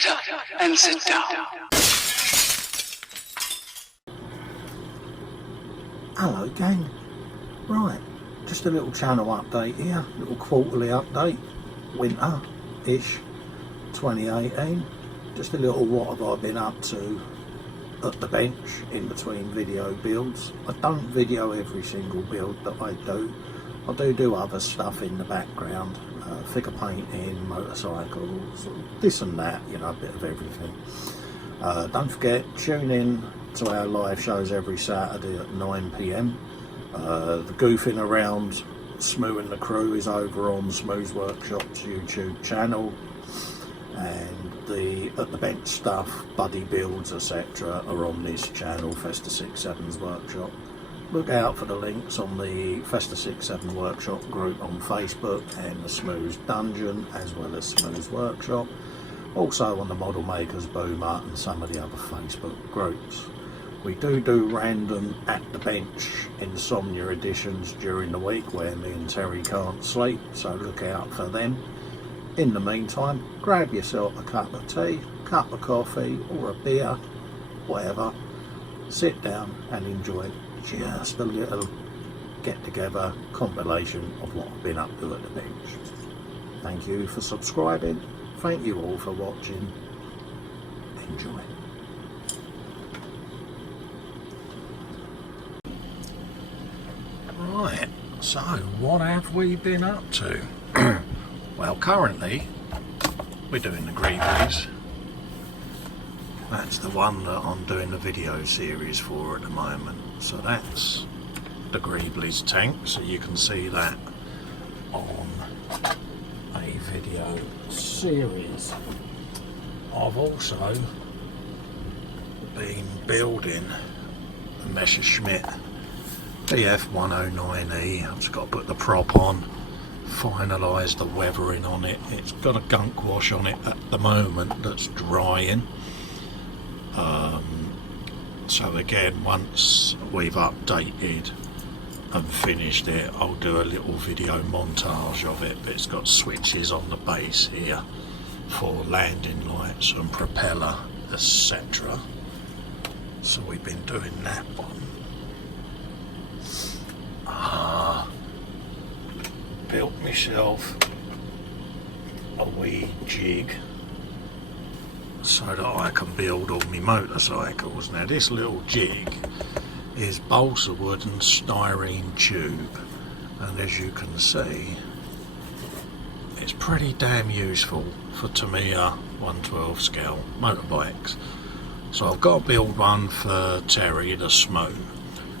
Shut up and sit down. Hello gang, right, just a little channel update here, little quarterly update, winter-ish 2018, just a little what have I been up to at the bench in between video builds. I don't video every single build that I do other stuff in the background, figure painting, motorcycles, this and that, you know, a bit of everything. Don't forget, tune in to our live shows every Saturday at 9 PM. The goofing around Smoo and the crew is over on Smoo's Workshop's YouTube channel, and the at the bench stuff, buddy builds, etc. are on this channel, Festa 67's Workshop. Look out for the links on the Festa 67 Workshop group on Facebook and the Smoo's Dungeon, as well as Smoo's Workshop. Also on the Model Makers Boomer and some of the other Facebook groups. We do random at the bench insomnia editions during the week where me and Terry can't sleep, so look out for them. In the meantime, grab yourself a cup of tea, cup of coffee or a beer, whatever. Sit down and enjoy just a little get together compilation of what I've been up to at the bench. Thank you for subscribing. Thank you all for watching. Enjoy. Right, so what have we been up to? Well, currently we're doing the Greeblies. That's the one that I'm doing the video series for at the moment. So that's the Greeblies tank, so you can see that on a video series. I've also been building the Messerschmitt BF109E. I've just got to put the prop on, finalise the weathering on it. It's got a gunk wash on it at the moment that's drying. So again, once we've updated and finished it, I'll do a little video montage of it. But it's got switches on the base here for landing lights and propeller, etc. So we've been doing that one. Built myself a wee jig so that I can build all my motorcycles. Now this little jig is balsa wood and styrene tube, and as you can see it's pretty damn useful for Tamiya 112 scale motorbikes. So I've got to build one for Terry, the Smoo.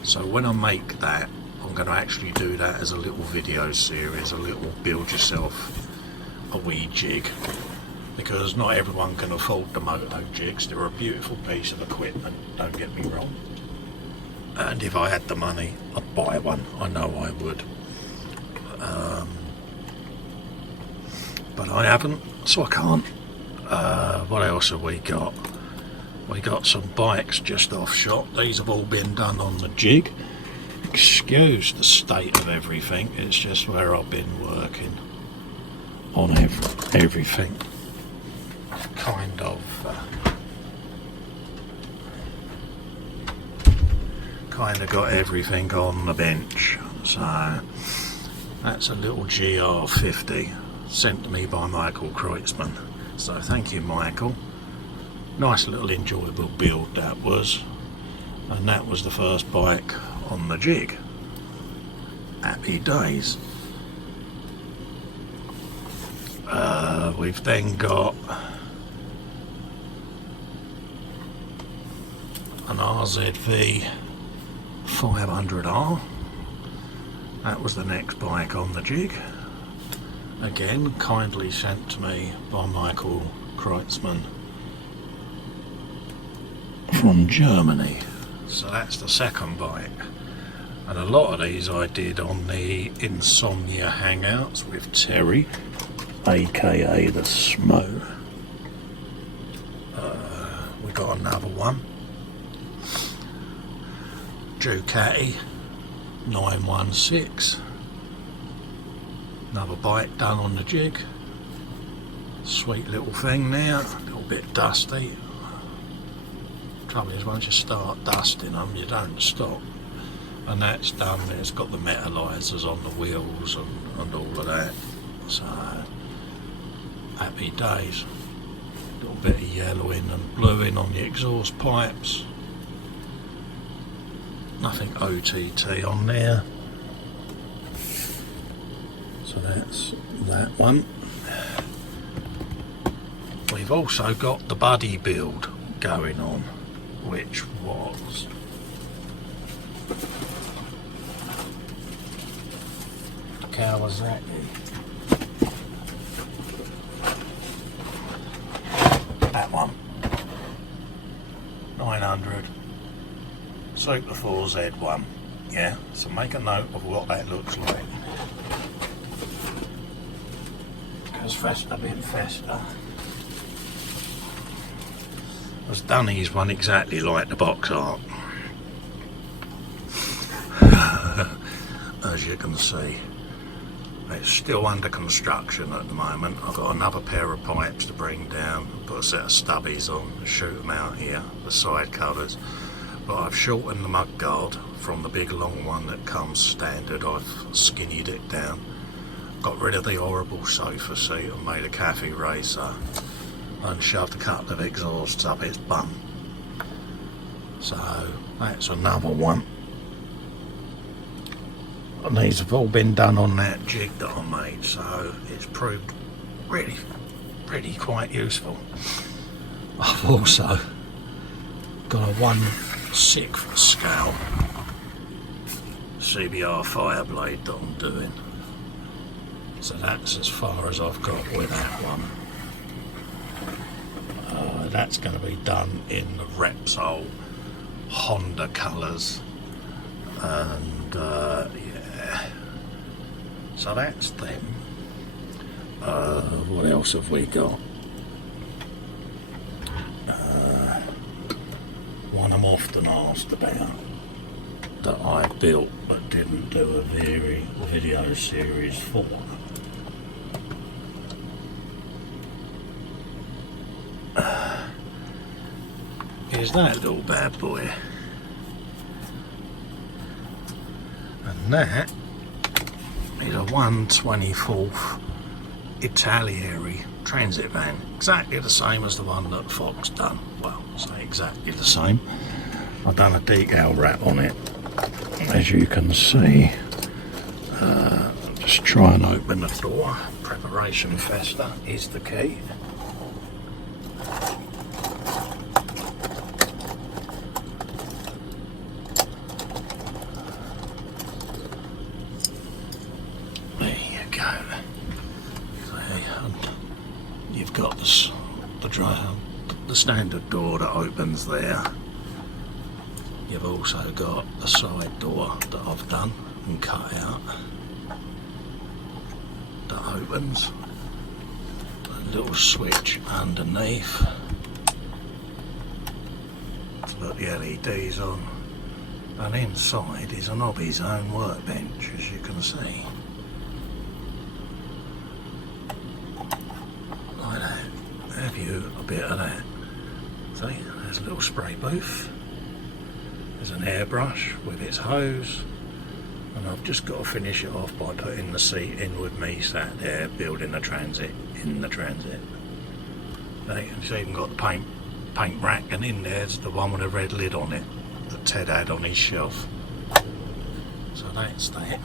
So when I make that, I'm going to actually do that as a little video series, a little build yourself a wee jig, because not everyone can afford the moto jigs. They're a beautiful piece of equipment, don't get me wrong, and if I had the money I'd buy one, I know I would, but I haven't, so I can't. What else have we got? We got some bikes just off shot. These have all been done on the jig. Excuse the state of everything, it's just where I've been working on everything. I've kind of got everything on the bench. So that's a little GR50 sent to me by Michael Kreutzmann. So thank you, Michael. Nice little enjoyable build that was, and that was the first bike on the jig. Happy days. We've then got an RZV 500R. That was the next bike on the jig. Again, kindly sent to me by Michael Kreutzmann from Germany. So that's the second bike. And a lot of these I did on the Insomnia Hangouts with Terry, aka the Smoo. We got another one, Ducati 916. Another bike done on the jig. Sweet little thing there, little bit dusty. Trouble is, once you start dusting them, you don't stop. And that's done. It's got the metallizers on the wheels and all of that. So happy days. A little bit of yellowing and bluing on the exhaust pipes. Nothing OTT on there. So that's that one. We've also got the buddy build going on, which was how was that then? That one. 900 Super 4Z1. Yeah, so make a note of what that looks like. Because Festa being Festa. Was Dunny's one exactly like the box art. As you can see. It's still under construction at the moment. I've got another pair of pipes to bring down, put a set of stubbies on, shoot them out here, the side covers. But I've shortened the mud guard from the big long one that comes standard. I've skinnied it down, got rid of the horrible sofa seat and made a cafe racer and shoved a couple of exhausts up its bum. So that's another one. And these have all been done on that jig that I made, so it's proved really quite useful. I've also got a 1/6 scale CBR fire blade that I'm doing. So that's as far as I've got with that one. That's going to be done in the Repsol Honda colours. And yeah, so that's them. What else have we got? One I'm often asked about that I built but didn't do a video series for. Here's that little bad boy. And that is a 1/24 Italieri transit van, exactly the same as the one that Fox done. Well, say exactly the same. I've done a decal wrap on it, as you can see. Just try and open the door. Preparation Festa is the key. You've got the standard door that opens there. You've also got the side door that I've done and cut out that opens. A little switch underneath to put the LEDs on, and inside is an hobby's own workbench, as you can see. Have you a bit of that? See, there's a little spray booth. There's an airbrush with its hose, and I've just got to finish it off by putting the seat in with me sat there building the transit in the transit. See, it's even got the paint rack, and in there's the one with a red lid on it that Ted had on his shelf. So that's that.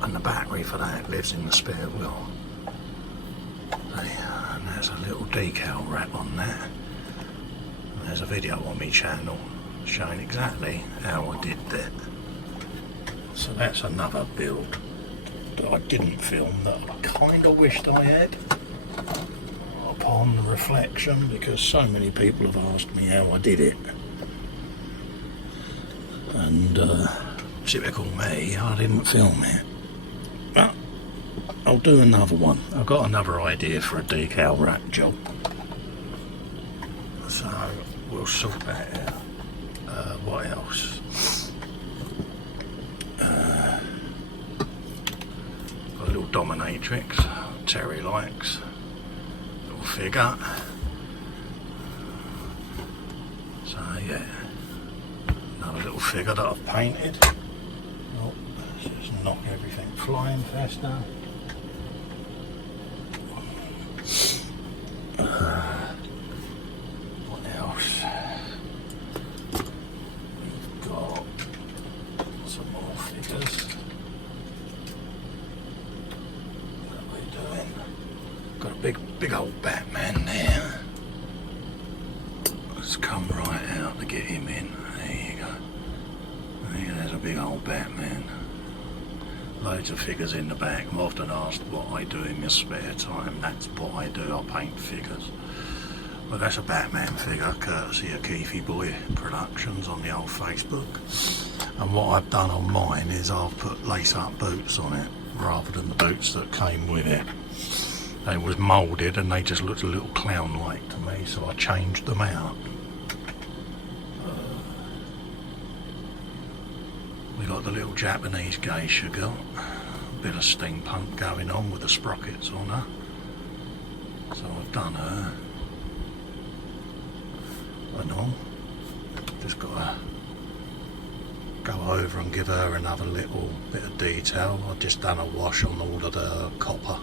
And the battery for that lives in the spare wheel. And there's a little decal wrap on that. And there's a video on my channel showing exactly how I did that. So that's another build that I didn't film that I kind of wished I had upon reflection, because so many people have asked me how I did it. And typical me, I didn't film it. But I'll do another one. I've got another idea for a decal wrap job, so we'll sort that out. What else? Got a little dominatrix Terry likes. Little figure. So yeah, another little figure that I've painted. Oh, let's just knock everything flying Festa. What else? We've got some more figures. What are we doing? Got a big old Batman there. Let's come right out to get him in. There you go. There's a big old Batman. Loads of figures in the back. I'm often asked what I do in my spare time. That's what I do, I paint figures. But that's a Batman figure, courtesy of Keithy Boy Productions on the old Facebook. And what I've done on mine is I've put lace-up boots on it, rather than the boots that came with it. They was moulded and they just looked a little clown-like to me, so I changed them out. We got the little Japanese geisha girl, a bit of steampunk going on with the sprockets on her. So I've done her. And all. Just got to go over and give her another little bit of detail. I've just done a wash on all of the copper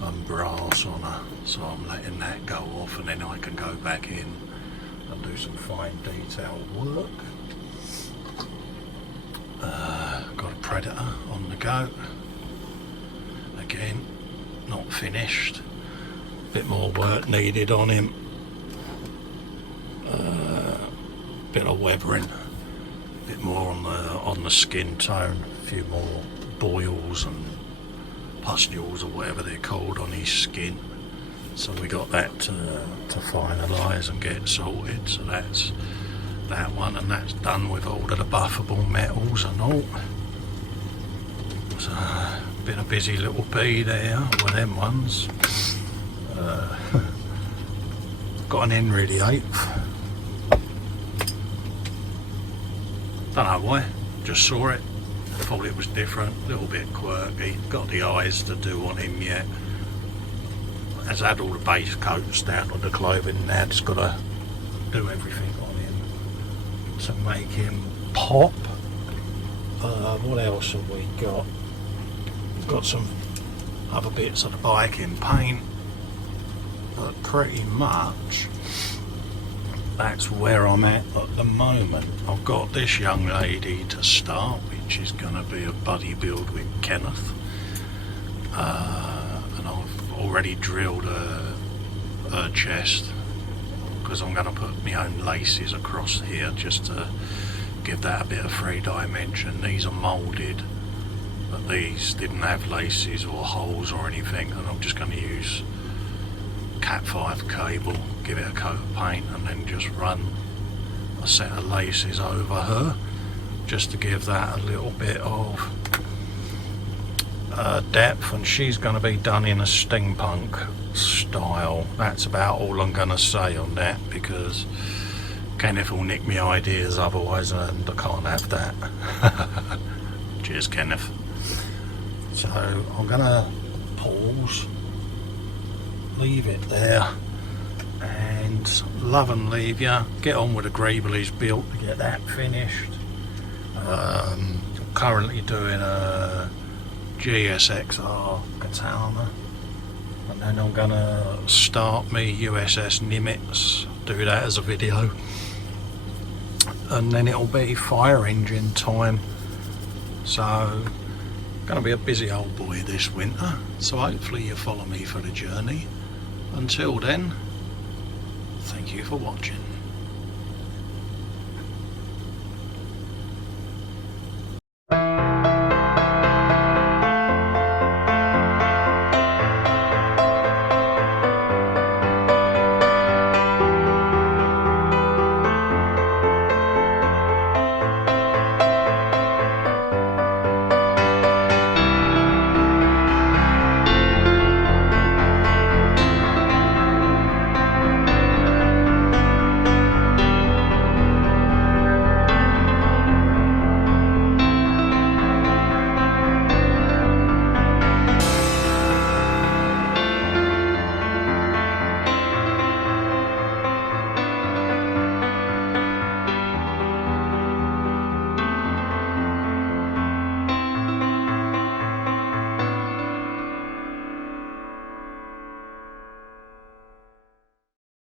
and brass on her, so I'm letting that go off, and then I can go back in and do some fine detailed work. Got a Predator on the go. Again, not finished. Bit more work needed on him. Bit of weathering. Bit more on the skin tone. A few more boils and pustules or whatever they're called on his skin. So we got that to finalise and get sorted. So that's that one, and that's done with all of the buffable metals and all. So been a busy little bee there with them ones. Got an Henry VIII. Don't know why, just saw it. Thought it was different, a little bit quirky. Got the eyes to do on him yet. Has had all the base coats down on the clothing now, just got to do everything on him to make him pop. What else have we got? We've got some other bits of the bike in paint, but pretty much that's where I'm at the moment. I've got this young lady to start, which is going to be a buddy build with Kenneth, and I've already drilled her chest, because I'm going to put my own laces across here just to give that a bit of 3 dimension. These are moulded, but these didn't have laces or holes or anything, and I'm just going to use Cat 5 cable, give it a coat of paint, and then just run a set of laces over her, just to give that a little bit of depth. And she's going to be done in a steampunk style. That's about all I'm going to say on that, because Kenneth will nick me ideas otherwise, and I can't have that. Cheers, Kenneth. So I'm going to pause, leave it there, and love and leave you. Get on with the Greeblies built to get that finished. I'm currently doing a GSXR katana, and then I'm gonna start me USS Nimitz, do that as a video, and then it'll be fire engine time. So gonna be a busy old boy this winter, so hopefully you follow me for the journey. Until then, thank you for watching.